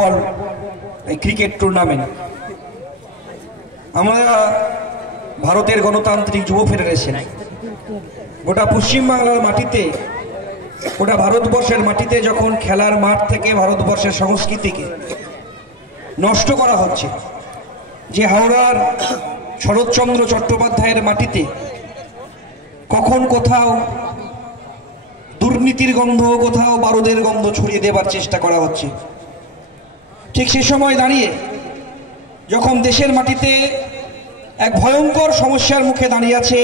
Football cricket tournament. আমরা ভারতের গণতান্ত্রিক যুব ফেডারেশন গোটা পশ্চিমবাংলার মাটিতে, গোটা ভারতবর্ষের মাটিতে যখন খেলার মাঠ থেকে ভারতবর্ষের সংস্কৃতিকে নষ্ট করা হচ্ছে, যে হাওড়ার শরৎচন্দ্র চট্টোপাধ্যায়ের মাটিতে কখন কোথাও দুর্নীতির গন্ধ, কোথাও বারুদের গন্ধ ছড়িয়ে দেবার চেষ্টা করা হচ্ছে, ঠিক সে সময় দাঁড়িয়ে যখন দেশের মাটিতে এক ভয়ঙ্কর সমস্যার মুখে দাঁড়িয়ে আছে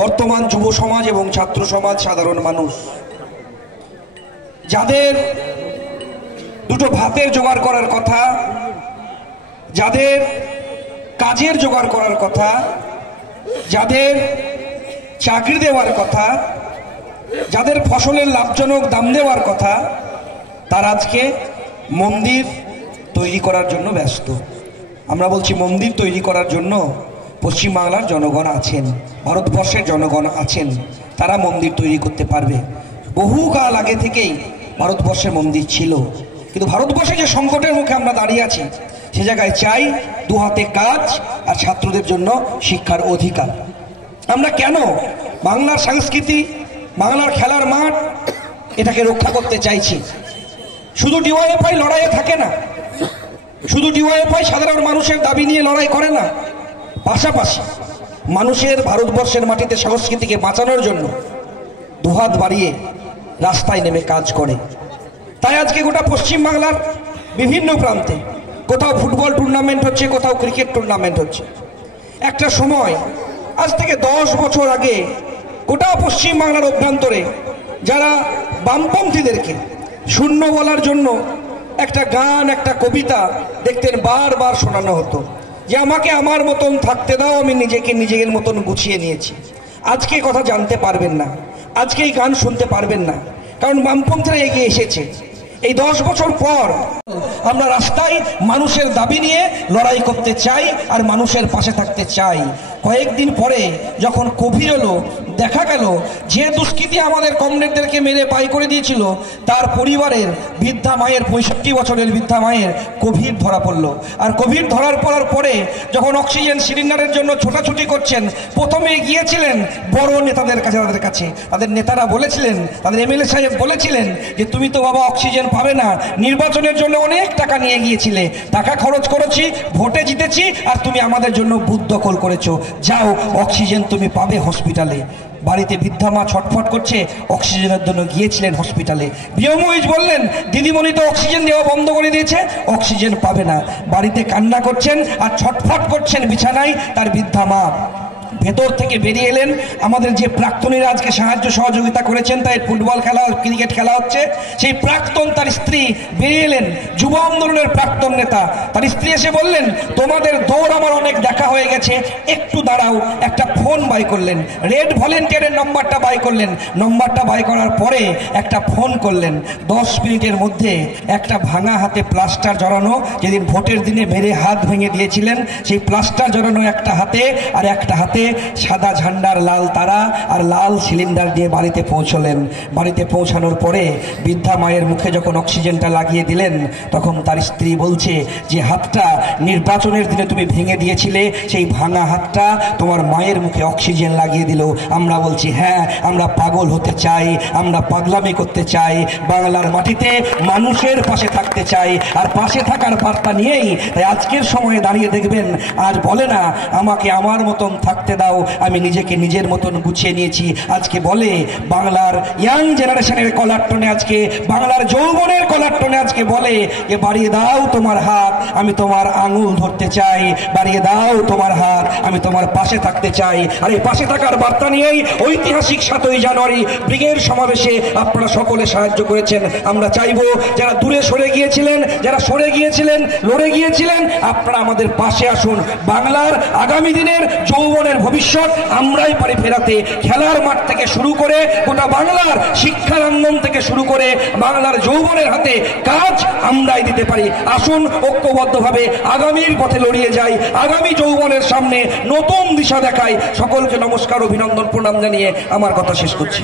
বর্তমান যুব সমাজ এবং ছাত্র সমাজ, সাধারণ মানুষ, যাদের দুটো ভাতের জোগাড় করার কথা, যাদের কাজের জোগাড় করার কথা, যাদের চাকরি দেওয়ার কথা, যাদের ফসলের লাভজনক দাম দেওয়ার কথা, তার আজকে মন্দির তৈরি করার জন্য ব্যস্ত। আমরা বলছি মন্দির তৈরি করার জন্য পশ্চিমবাংলার জনগণ আছেন, ভারতবর্ষের জনগণ আছেন, তারা মন্দির তৈরি করতে পারবে। বহুকাল আগে থেকেই ভারতবর্ষের মন্দির ছিল, কিন্তু ভারতবর্ষে যে সংকটের মুখে আমরা দাঁড়িয়ে আছি, সে জায়গায় চাই দু হাতে কাজ আর ছাত্রদের জন্য শিক্ষার অধিকার। আমরা কেন বাংলার সংস্কৃতি, বাংলার খেলার মাঠ, এটাকে রক্ষা করতে চাইছি? শুধু ডিওয়াইএফআই লড়াইয়ে থাকে না, শুধু ডিওয়াইএফআই সাধারণ মানুষের দাবি নিয়ে লড়াই করে না, পাশাপাশি মানুষের ভারতবর্ষের মাটিতে সংস্কৃতিকে বাঁচানোর জন্য দুহাত বাড়িয়ে রাস্তায় নেমে কাজ করে। তাই আজকে গোটা পশ্চিমবাংলার বিভিন্ন প্রান্তে কোথাও ফুটবল টুর্নামেন্ট হচ্ছে, কোথাও ক্রিকেট টুর্নামেন্ট হচ্ছে। একটা সময়, আজ থেকে 10 বছর আগে, গোটা পশ্চিমবাংলার অভ্যন্তরে যারা বামপন্থীদেরকে শূন্য বলার জন্য একটা গান, একটা কবিতা দেখতেন বারবার শোনানো হতো, যে আমাকে আমার মতন থাকতে দাও, আমি নিজেকে নিজের মতন গুছিয়ে নিয়েছি। আজকে কথা জানতে পারবেন না, আজকে এই গান শুনতে পারবেন না, কারণ বামপন্থীরা এগিয়ে এসেছে। এই 10 বছর পর আমরা রাস্তায় মানুষের দাবি নিয়ে লড়াই করতে চাই আর মানুষের পাশে থাকতে চাই। কয়েকদিন পরে যখন কোভিড এলো, দেখা গেল যে দুষ্কৃতী আমাদের কমরেডদেরকে মেরে পাই করে দিয়েছিল, তার পরিবারের বৃদ্ধা মায়ের, 65 বছরের বৃদ্ধা মায়ের কোভিড ধরা পড়লো। আর কোভিড ধরার পরে যখন অক্সিজেন সিলিন্ডারের জন্য ছোটাছুটি করছেন, প্রথমে গিয়েছিলেন বড় নেতাদের কাছে, তাদের নেতারা বলেছিলেন, তাদের এমএলএ সাহেব বলেছিলেন যে তুমি তো বাবা অক্সিজেন পাবে না, নির্বাচনের জন্য অনেক টাকা নিয়ে গিয়েছিলে, টাকা খরচ করেছি, ভোটে জিতেছি, আর তুমি আমাদের জন্য বুথ দখল করেছো, যাও অক্সিজেন তুমি পাবে হসপিটালে। বাড়িতে বৃদ্ধা মা ছটফট করছে, অক্সিজেনের জন্য গিয়েছিলেন হসপিটালে। বিয়মহিজ বললেন দিদিমণি তো অক্সিজেন দেওয়া বন্ধ করে দিয়েছে, অক্সিজেন পাবে না। বাড়িতে কান্না করছেন আর ছটফট করছেন বিছানায় তার বৃদ্ধা মা। ভেতর থেকে বেরিয়ে এলেন আমাদের যে প্রাক্তনীরা আজকে সাহায্য সহযোগিতা করেছেন, তাই ফুটবল খেলা, ক্রিকেট খেলা হচ্ছে, সেই প্রাক্তন তার স্ত্রী বেরিয়ে এলেন, যুব আন্দোলনের প্রাক্তন নেতা। তার স্ত্রী এসে বললেন তোমাদের দৌড় আমার অনেক দেখা হয়ে গেছে, একটু দাঁড়াও। একটা ফোন বাই করলেন, রেড ভলেন্টিয়ারের নম্বরটা বাই করলেন। নম্বরটা বাই করার পরে একটা ফোন করলেন। 10 মিনিটের মধ্যে একটা ভাঙা হাতে প্লাস্টার জড়ানো, যেদিন ভোটের দিনে মেরে হাত ভেঙে দিয়েছিলেন, সেই প্লাস্টার জড়ানো একটা হাতে, আর একটা হাতে সাদা ঝান্ডার লাল তারা আর লাল সিলিন্ডার দিয়ে বাড়িতে পৌঁছলেন। বাড়িতে পৌঁছানোর পরে বৃদ্ধা মায়ের মুখে যখন অক্সিজেনটা লাগিয়ে দিলেন, তখন তার স্ত্রী বলছে যে হাতটা নির্বাচনের দিনে তুমি ভেঙে দিয়েছিলে, সেই ভাঙা হাতটা তোমার মায়ের মুখে অক্সিজেন লাগিয়ে দিল। আমরা বলছি হ্যাঁ, আমরা পাগল হতে চাই, আমরা পাগলামি করতে চাই, বাংলার মাটিতে মানুষের পাশে থাকতে চাই, আর পাশে থাকার বার্তা নিয়েই তাই আজকের সময়ে দাঁড়িয়ে দেখবেন আর বলে না আমাকে আমার মতন থাকতে দাও, আমি নিজেকে নিজের মতন গুছিয়ে নিয়েছি। আজকে বলে বাংলার ইয়াং জেনারেশনের কলার টোনে, আজকে বাংলার যৌবনের কলার টোনে আজকে বলে যে বাড়িয়ে দাও তোমার হাত, আমি তোমার আঙুল ধরতে চাই, বাড়িয়ে দাও তোমার হাত, আমি তোমার পাশে থাকতে চাই। আর এই পাশে থাকার বার্তা নিয়েই ঐতিহাসিক 7ই জানুয়ারি ব্রিগেড সমাবেশে আপনারা সকলে সাহায্য করেছেন। আমরা চাইবো যারা দূরে সরে গিয়েছিলেন, যারা সরে গিয়েছিলেন, লড়ে গিয়েছিলেন, আপনারা আমাদের পাশে আসুন। বাংলার আগামী দিনের যৌবনের ভবিষ্যৎ আমরাই পারি ফেরাতে। খেলার মাঠ থেকে শুরু করে গোটা বাংলার শিক্ষার আন্দোলন থেকে শুরু করে বাংলার যৌবনের হাতে কাজ আমরাই দিতে পারি। আসুন ঐক্যবদ্ধভাবে আগামীর পথে লড়িয়ে যাই, আগামী যৌবনের সামনে নতুন দিশা দেখাই। সকলকে নমস্কার, অভিনন্দন, প্রণাম জানিয়ে আমার কথা শেষ করছি।